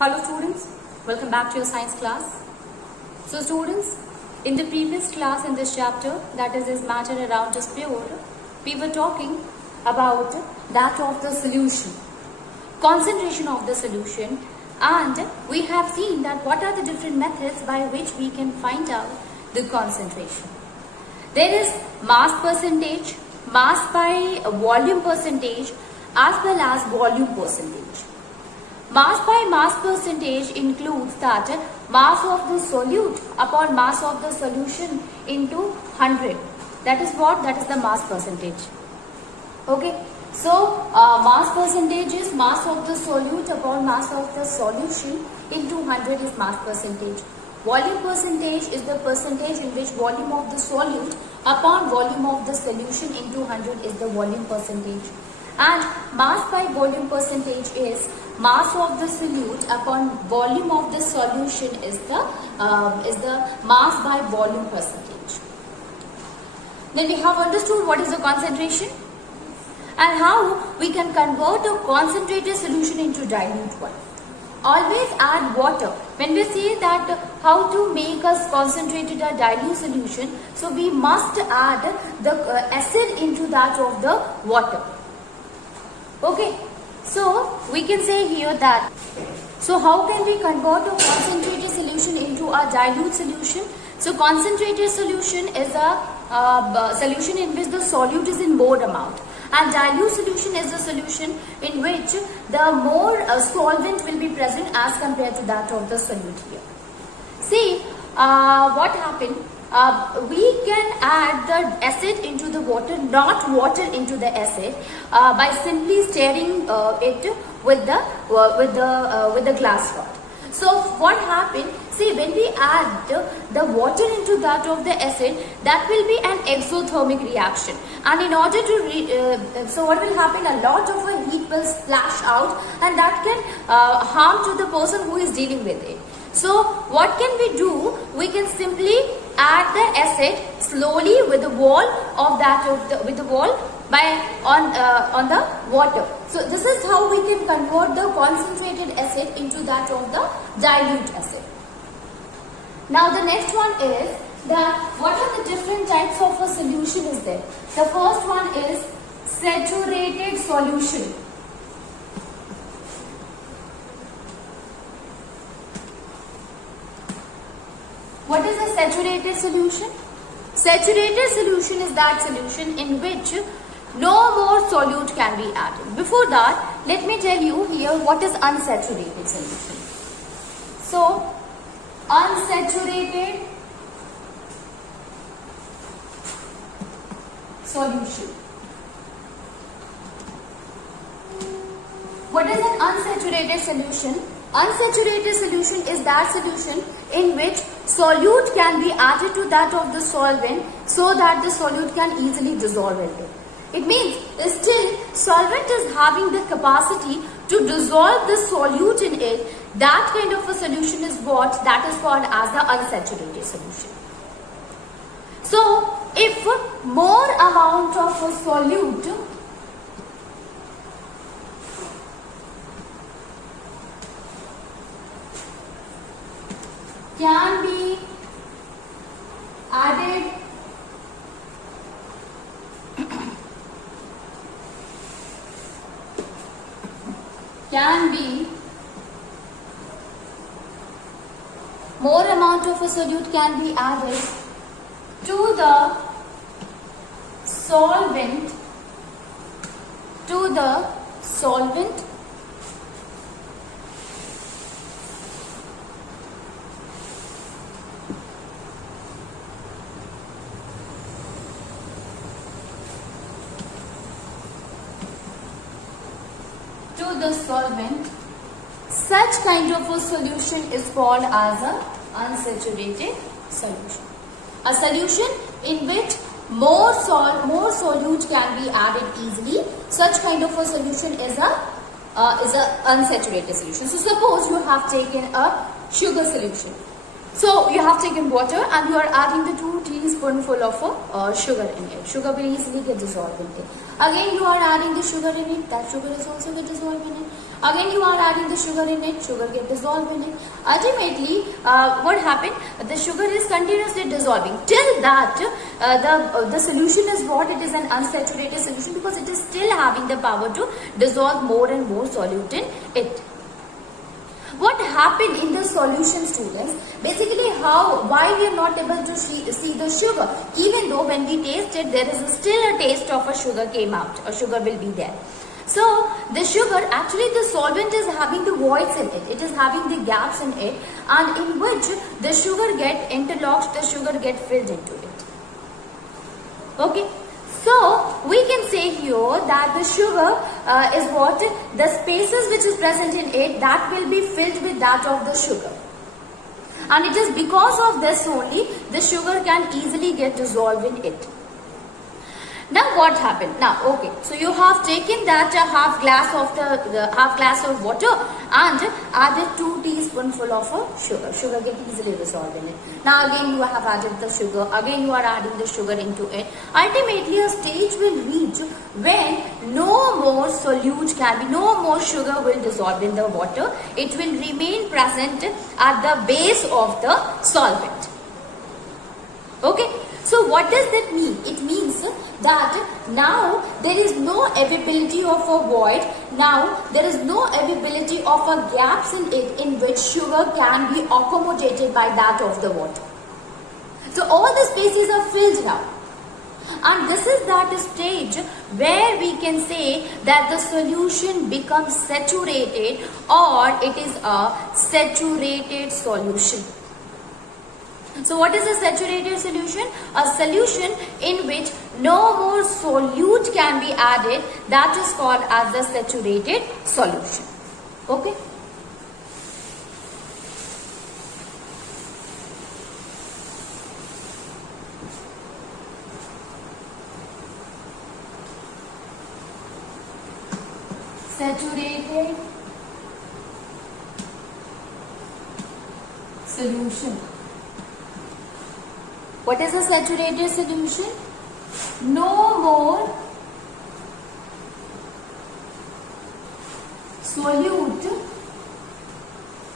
Hello students, welcome back to your science class. So students, in the previous class in this chapter, that is matter around is pure, we were talking about that of the solution, concentration of the solution, and we have seen that what are the different methods by which we can find out the concentration. There is mass percentage, mass by volume percentage, as well as volume percentage. Mass by mass percentage includes that mass of the solute upon mass of the solution into 100. That is what? That is the mass percentage. Okay. So, mass percentage is mass of the solute upon mass of the solution into 100 is mass percentage. Volume percentage is the percentage in which volume of the solute upon volume of the solution into 100 is the volume percentage. And mass by volume percentage is mass of the solute upon volume of the solution is the mass by volume percentage. Then we have understood what is the concentration and how we can convert a concentrated solution into dilute one. Always add water. When we say that how to make a concentrated or dilute solution, so we must add the acid into that of the water. Okay, so we can say here that, so how can we convert a concentrated solution into a dilute solution? So concentrated solution is a solution in which the solute is in more amount, and dilute solution is a solution in which the more solvent will be present as compared to that of the solute here. See, what happened? We can add the acid into the water, not water into the acid, by simply stirring it with the glass rod. So what happened? See, when we add the water into that of the acid, that will be an exothermic reaction, and in order to so what will happen? A lot of a heat will splash out, and that can harm to the person who is dealing with it. So what can we do? We can simply add the acid slowly with the wall of that by on the water. So this is how we can convert the concentrated acid into that of the dilute acid. Now the next one is that what are the different types of a solution is there? The first one is saturated solution. What is a saturated solution? Saturated solution is that solution in which no more solute can be added. Before that, let me tell you here what is unsaturated solution. So, unsaturated solution. What is an unsaturated solution? Unsaturated solution is that solution in which solute can be added to that of the solvent so that the solute can easily dissolve into it. It means still solvent is having the capacity to dissolve the solute in it. That kind of a solution is what? That is called as the unsaturated solution. So, if more amount of a solute can be added more amount of a solute can be added to the solvent such kind of a solution is called as a unsaturated solution. A solution in which more solute can be added easily. Such kind of a solution is a unsaturated solution. So suppose you have taken a sugar solution. So you have taken water and you are adding the 2 teaspoonful of sugar in it. Sugar will easily get dissolved in it. Again you are adding the sugar in it. That sugar is also get dissolved in it. Again you are adding the sugar in it, sugar get dissolved in it. Ultimately, what happened? The sugar is continuously dissolving till that the solution is what? It is an unsaturated solution because it is still having the power to dissolve more and more solute in it. What happened in the solution, students? Basically, why we are not able to see the sugar, even though when we taste it, there is still a taste of a sugar came out, or sugar will be there. So the sugar, actually the solvent is having the voids in it. It is having the gaps in it, and in which the sugar get interlocked, the sugar get filled into it. Okay. So we can say here that the sugar is what? The spaces which is present in it, that will be filled with that of the sugar. And it is because of this only the sugar can easily get dissolved in it. Now what happened? Now okay, so you have taken that half glass of water and added 2 teaspoonful of sugar. Sugar get easily dissolved in it. Now again you have added the sugar. Again you are adding the sugar into it. Ultimately a stage will reach when no more solute can be, no more sugar will dissolve in the water. It will remain present at the base of the solvent. Okay. So what does that mean? It means that now there is no availability of a void. Now there is no availability of a gaps in it in which sugar can be accommodated by that of the water. So all the spaces are filled now. And this is that stage where we can say that the solution becomes saturated, or it is a saturated solution. So what is a saturated solution? A solution in which no more solute can be added, that is called as the saturated solution. Okay. Saturated solution. What is a saturated solution? No more solute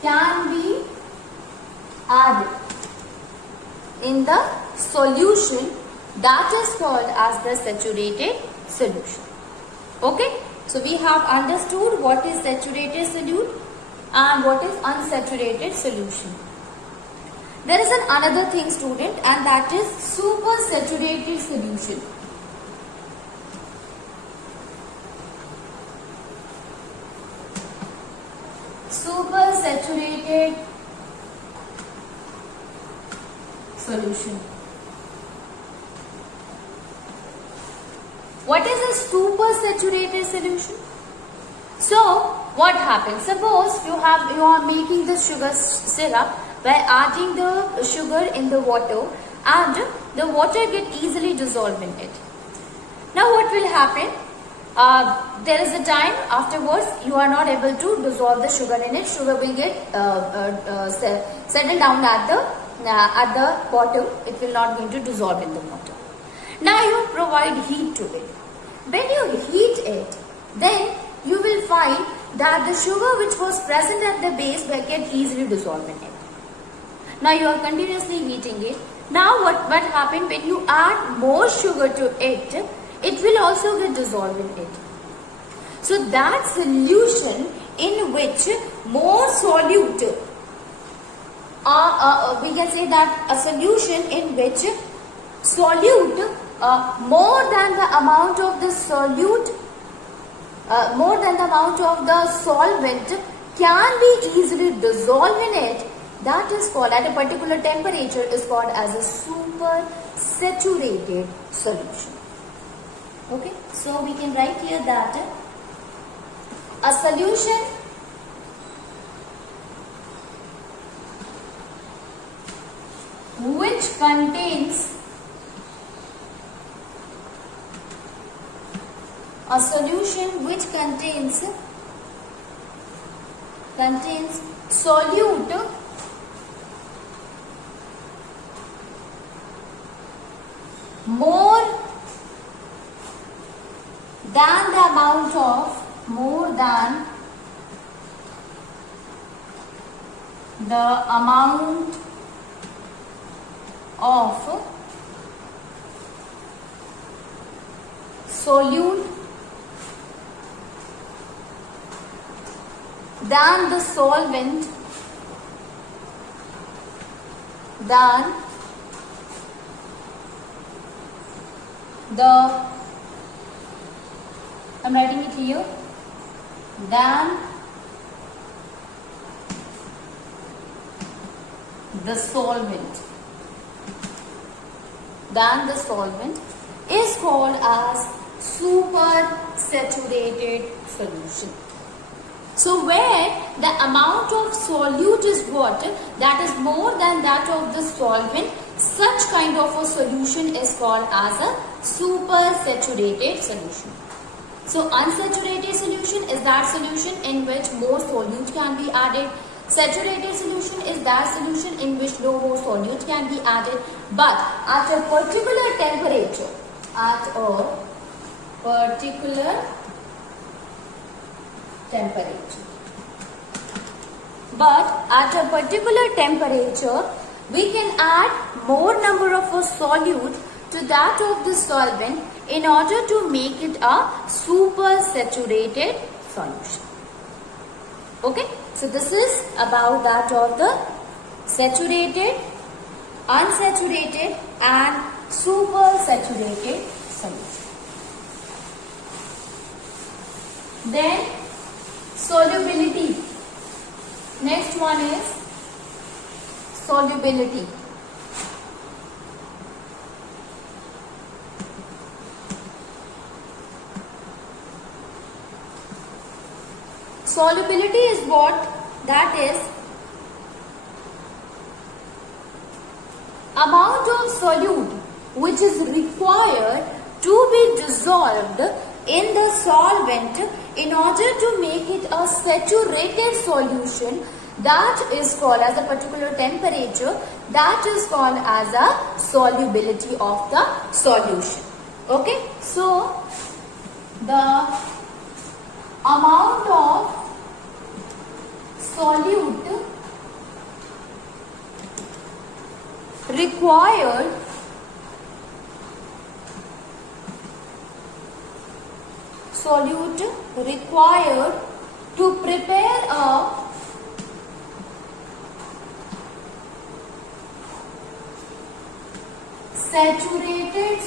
can be added in the solution, that is called as the saturated solution. Okay, so we have understood what is saturated solute and what is unsaturated solution. There is another thing, student, and that is supersaturated solution. Supersaturated solution. What is a supersaturated solution? So what happens? Suppose you are making the sugar syrup by adding the sugar in the water, and the water get easily dissolved in it. Now what will happen? There is a time afterwards you are not able to dissolve the sugar in it. Sugar will get settle down at the bottom. It will not going to dissolve in the water. Now you provide heat to it. When you heat it, then you will find that the sugar which was present at the base will get easily dissolved in it. Now you are continuously heating it. Now what happened when you add more sugar to it, it will also get dissolved in it. So that solution in which more solute, we can say that a solution in which solute more than the amount of the solute, more than the amount of the solvent can be easily dissolved in it, that is called, at a particular temperature, is called as a super saturated solution. Okay, so we can write here that a solution which contains solute more than the amount of solute than the solvent I'm writing it here, than the solvent is called as supersaturated solution. So where the amount of solute is what? That is more than that of the solvent, such kind of a solution is called as a supersaturated solution. So unsaturated solution is that solution in which more solute can be added. Saturated solution is that solution in which no more solute can be added. But at a particular temperature, we can add more number of a solute to that of the solvent in order to make it a supersaturated solution. Okay, so this is about that of the saturated, unsaturated and supersaturated solution. Then solubility. Next one is solubility. Solubility is what? That is amount of solute which is required to be dissolved in the solvent in order to make it a saturated solution, that is called as a particular temperature, that is called as a solubility of the solution. Okay, so the amount of solute required to prepare a saturated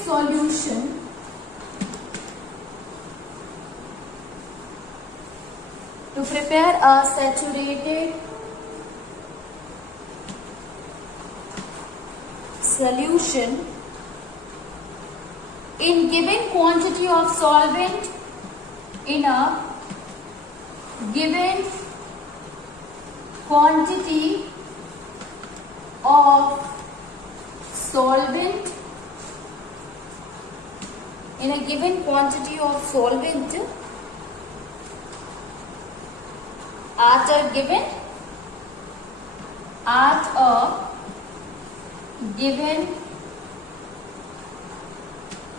solution in given quantity of solvent in a given quantity of solvent at a given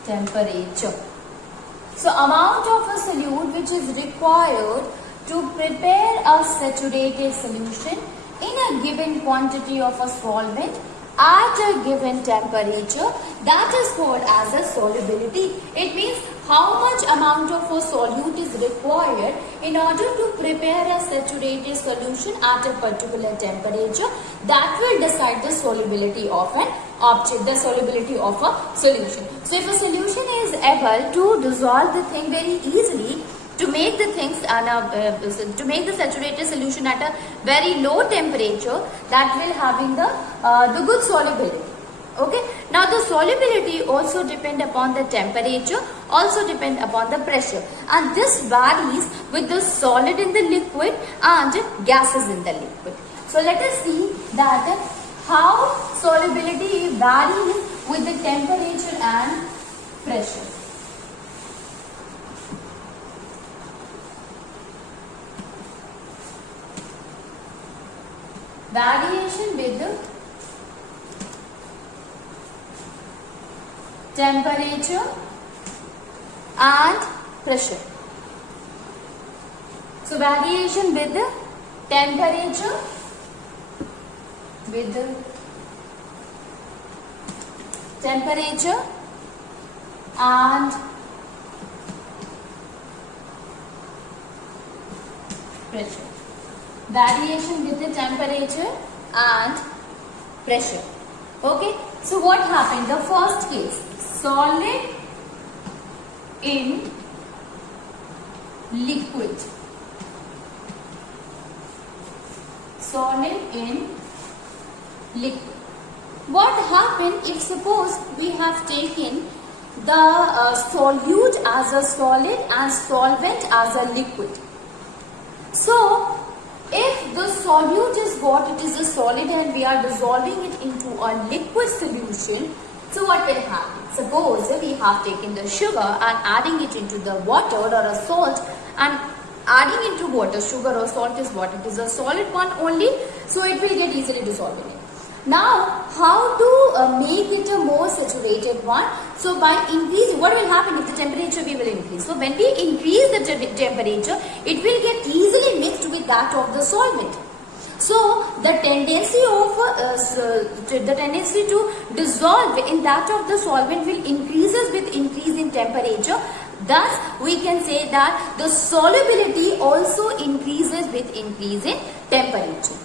temperature. So amount of a solute which is required to prepare a saturated solution in a given quantity of a solvent at a given temperature, that is called as a solubility. It means how much amount of a solute is required in order to prepare a saturated solution at a particular temperature, that will decide the solubility of an object, the solubility of a solution. So if a solution is able to dissolve the thing very easily, to make the things to make the saturated solution at a very low temperature, that will having the good solubility. Okay, now the solubility also depend upon the temperature, also depend upon the pressure, and this varies with the solid in the liquid and gases in the liquid. So let us see that how solubility varies with the temperature and pressure. Variation with temperature and pressure. So variation with temperature with temperature and pressure. Variation with the temperature and pressure. Okay, so what happened? The first case, solid in liquid. Solid in liquid. What happened if suppose we have taken the solute as a solid and solvent as a liquid? So, if the solute is what? It is a solid and we are dissolving it into a liquid solution. So, what will happen? Suppose we have taken the sugar and adding it into the water or a salt, and adding into water, sugar or salt is what? It is a solid one only. So, it will get easily dissolved in it. Now, how to make it a more saturated one? So, by increasing, what will happen if the temperature we will increase? So, when we increase the temperature, it will get easily mixed with that of the solvent. So, the tendency to dissolve in that of the solvent will increases with increase in temperature. Thus, we can say that the solubility also increases with increase in temperature.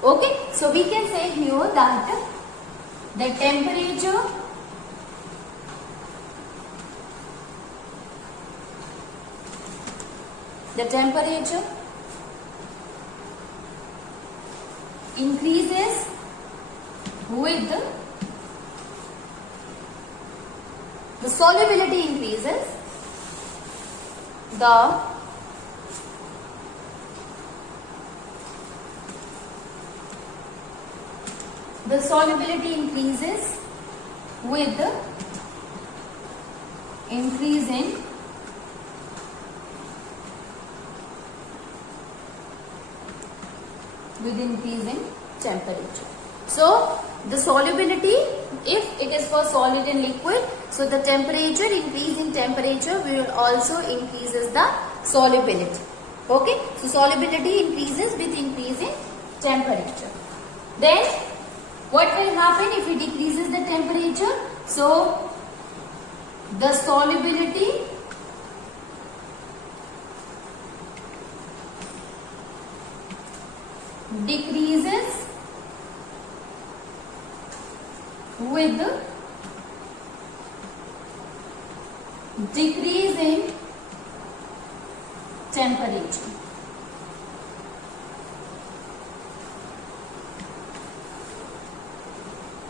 Okay, so we can say here that the temperature increases with the solubility increases, the solubility increases with increase in temperature. So, the solubility, if it is for solid and liquid, so the temperature, increase in temperature will also increases the solubility. Okay, so solubility increases with increase in temperature. Then, what will happen if it decreases the temperature? So, the solubility decreases with decrease in temperature.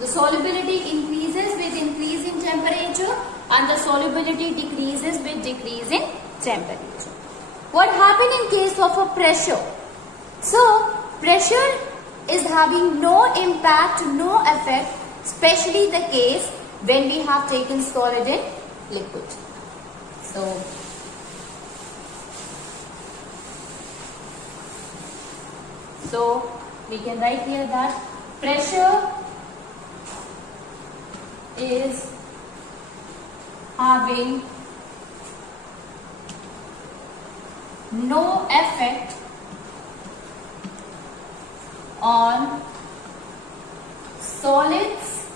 The solubility increases with increase in temperature and the solubility decreases with decrease in temperature. What happens in case of a pressure? So, pressure is having no impact, no effect, especially the case when we have taken solid and liquid. So we can write here that pressure is having no effect on solids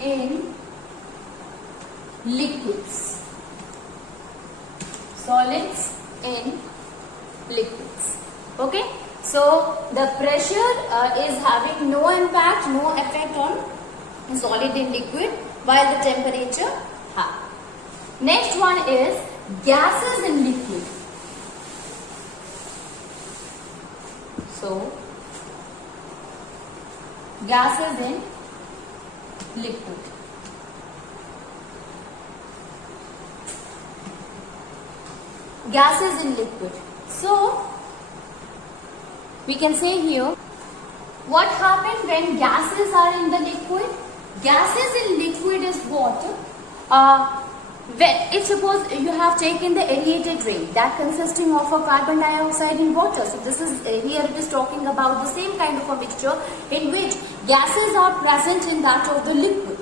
in liquids. Solids in liquids. Okay. So the pressure is having no impact, no effect on solid and liquid, while the temperature have. Next one is gases in liquid. So gases in liquid. Gases in liquid. So we can say here, what happens when gases are in the liquid? Gases in liquid is what? If suppose you have taken the aerated drink that consisting of a carbon dioxide and water. So this is here it is talking about the same kind of a mixture in which gases are present in that of the liquid.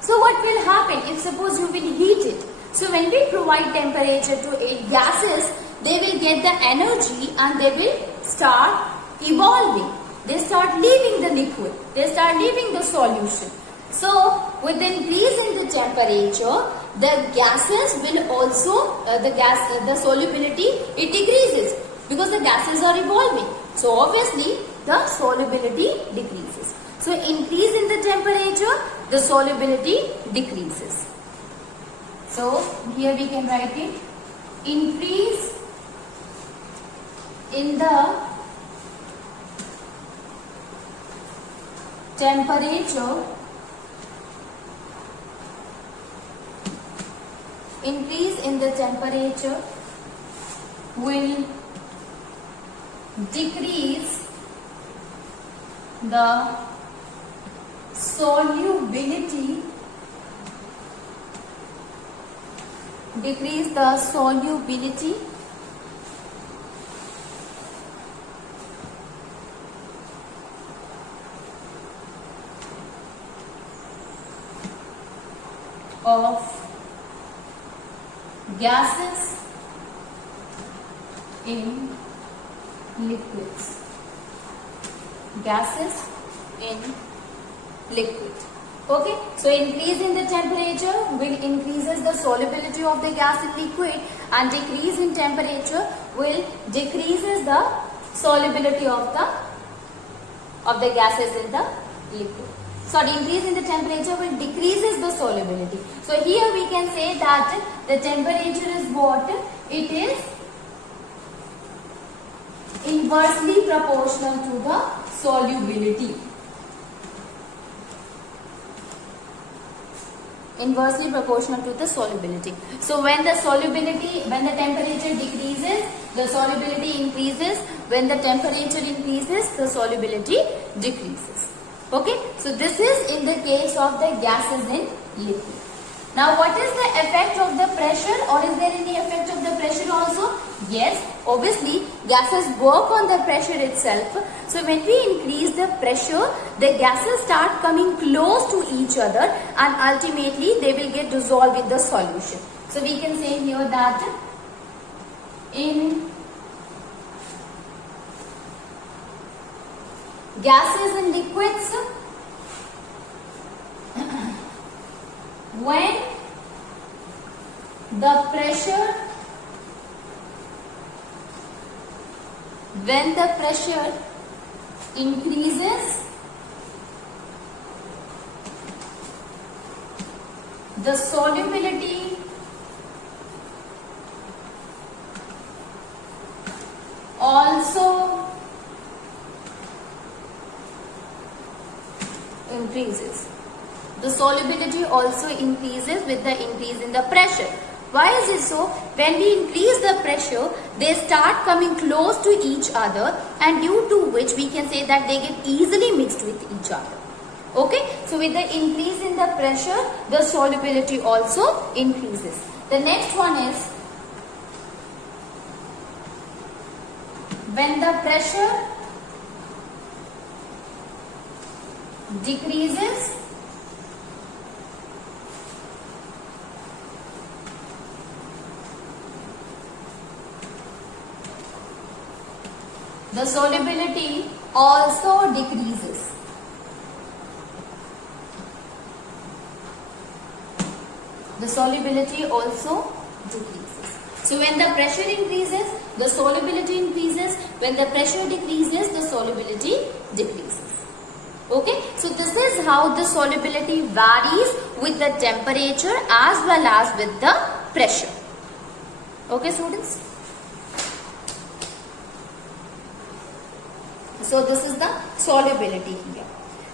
So what will happen if suppose you will heat it? So when we provide temperature to gases, they will get the energy and they will start evolving. They start leaving the liquid. They start leaving the solution. So, with the increase in the temperature, the gases will also, the solubility, it decreases because the gases are evolving. So, obviously, the solubility decreases. So, increase in the temperature, the solubility decreases. So, here we can write it, increase in the temperature, increase in the temperature will decrease the solubility, of gases in liquids. Gases in liquid. Okay, so increase in the temperature will increases the solubility of the gas in liquid, and decrease in temperature will decreases the solubility of the gases in the liquid. Sorry, increase in the temperature will decreases the solubility. So here we can say that the temperature is what? It is inversely proportional to the solubility. Inversely proportional to the solubility. So when the temperature decreases, the solubility increases. When the temperature increases, the solubility decreases. Okay, so this is in the case of the gases in liquid. Now what is the effect of the pressure, or is there any effect of the pressure also? Yes, obviously gases work on the pressure itself. So when we increase the pressure, the gases start coming close to each other, and ultimately they will get dissolved in the solution. So we can say here that in gases and liquids, when the pressure increases, the solubility also increases. The solubility also increases with the increase in the pressure. Why is it so? When we increase the pressure, they start coming close to each other, and due to which we can say that they get easily mixed with each other. Okay, so with the increase in the pressure, the solubility also increases. The next one is when the pressure decreases, the solubility also decreases. The solubility also decreases. So when the pressure increases, the solubility increases. When the pressure decreases, the solubility decreases. Okay, so this is how the solubility varies with the temperature as well as with the pressure. Okay, students? So this is the solubility here.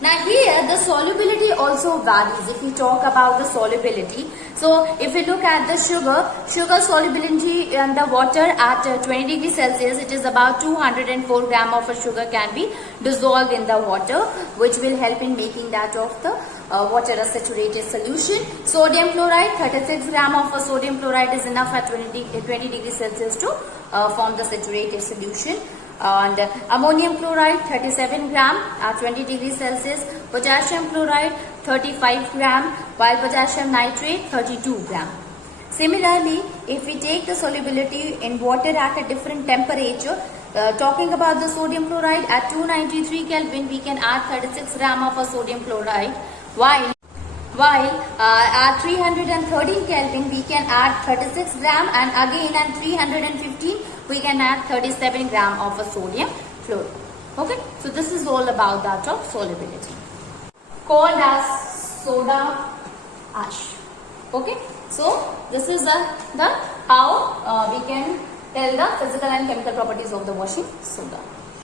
Now here the solubility also varies. If we talk about the solubility, so if we look at the sugar solubility in the water at 20 degrees Celsius, it is about 204 gram of a sugar can be dissolved in the water, which will help in making that of the water a saturated solution. Sodium chloride, 36 gram of a sodium chloride is enough at 20 degrees Celsius to form the saturated solution. And ammonium chloride 37 gram at 20 degrees Celsius, potassium chloride 35 gram, while potassium nitrate 32 gram. Similarly, if we take the solubility in water at a different temperature, talking about the sodium chloride, at 293 Kelvin we can add 36 gram of a sodium chloride, while at 313 Kelvin we can add 36 gram, and again at 315 we can add 37 gram of a sodium chloride. Okay, so this is all about that of solubility, called as soda ash. Okay, so this is the how we can tell the physical and chemical properties of the washing soda.